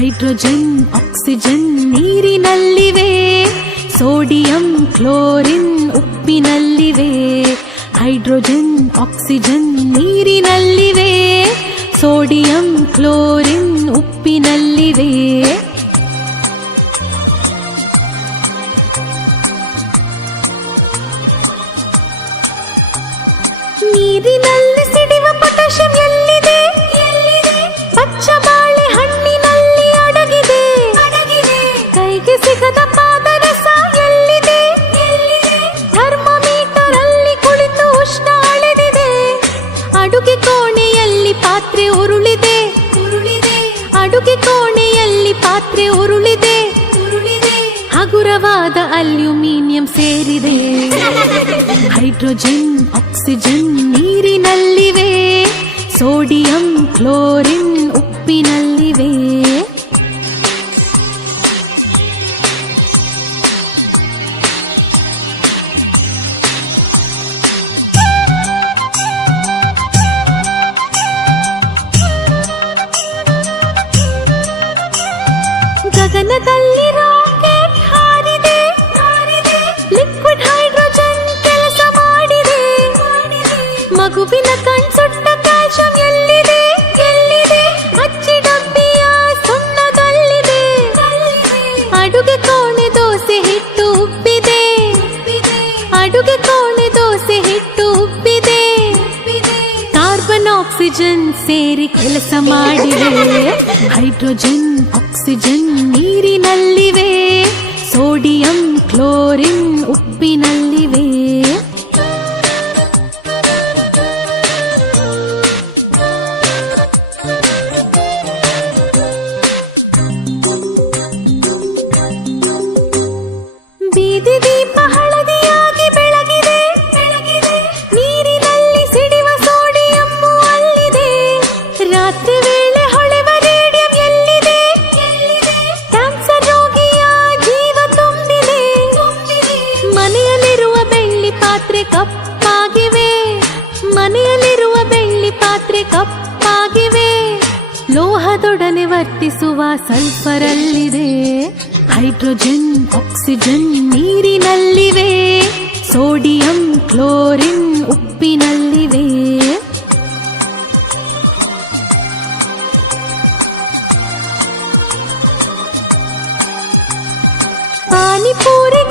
Hydrogen oxygen ನೀರಿನಲ್ಲಿವೆ sodium chlorine ಉಪ್ಪಿನಲ್ಲಿವೆ hydrogen oxygen ನೀರಿನಲ್ಲಿವೆ ಸೋಡಿಯಂ ಕ್ಲೋರಿನ್ ಉಪ್ಪಿನಲ್ಲಿವೆ ನೀರಿನಲ್ಲಿ ಸಿಡಿವ ಪೊಟ್ಯಾಷಿಯಂ ಹಗುರವಾದ ಅಲ್ಯೂಮಿನಿಯಂ ಸೇರಿದೆ ಹೈಡ್ರೋಜನ್ ಆಕ್ಸಿಜನ್ ನೀರಿನಲ್ಲಿವೆ ಸೋಡಿಯಂ ಕ್ಲೋರಿನ್ ಉಪ್ಪಿನಲ್ಲಿವೆ ಮಗುವಿನ ಕಣ್ಸುಟ್ಟ ಕಾಶಂ ಎಲ್ಲಿದೆ? ಎಲ್ಲಿದೆ? ಅಚ್ಚಿ ಡಬ್ಬಿಯ ಸುಣ್ಣದಲ್ಲಿದೆ. ಅಡುಗೆ ಕೋಣೆ ದೋಸೆ ಹಿಟ್ಟು ಉಬ್ಬಿದೆ ಅಡುಗೆ ಕೋಣೆ ದೋಸೆ ಹಿಟ್ಟು ಉಬ್ಬಿದೆ ಕಾರ್ಬನ್ ಆಕ್ಸಿಜನ್ ಸೇರಿ ಕೆಲಸ ಮಾಡಿದೆ. ಹೈಡ್ರೋಜನ್, ಆಕ್ಸಿಜನ್ ನೀರಿನಲ್ಲಿವೆ. ರಾತ್ರಿ ವೇಳೆ ಹೊಳೆವ ರೇಡಿಯಂ ಎಲ್ಲಿದೆ? ಕ್ಯಾನ್ಸರ್ ರೋಗಿಯ ಜೀವ ತುಂಬಿದೆ. ಮನೆಯಲ್ಲಿರುವ ಬೆಳ್ಳಿ ಪಾತ್ರೆ ಕಪ್ಪಾಗಿವೆ. ಮನೆಯಲ್ಲಿರುವ ಬೆಳ್ಳಿ ಪಾತ್ರೆ ಕಪ್ಪಾಗಿವೆ. ಲೋಹದೊಡನೆ ವರ್ತಿಸುವ ಸಲ್ಫರಲ್ಲಿದೆ. ಹೈಡ್ರೋಜನ್, ಆಕ್ಸಿಜನ್ ನೀರಿನಲ್ಲಿವೆ. ಸೋಡಿಯಂ, ಕ್ಲೋರಿನ್ पूरी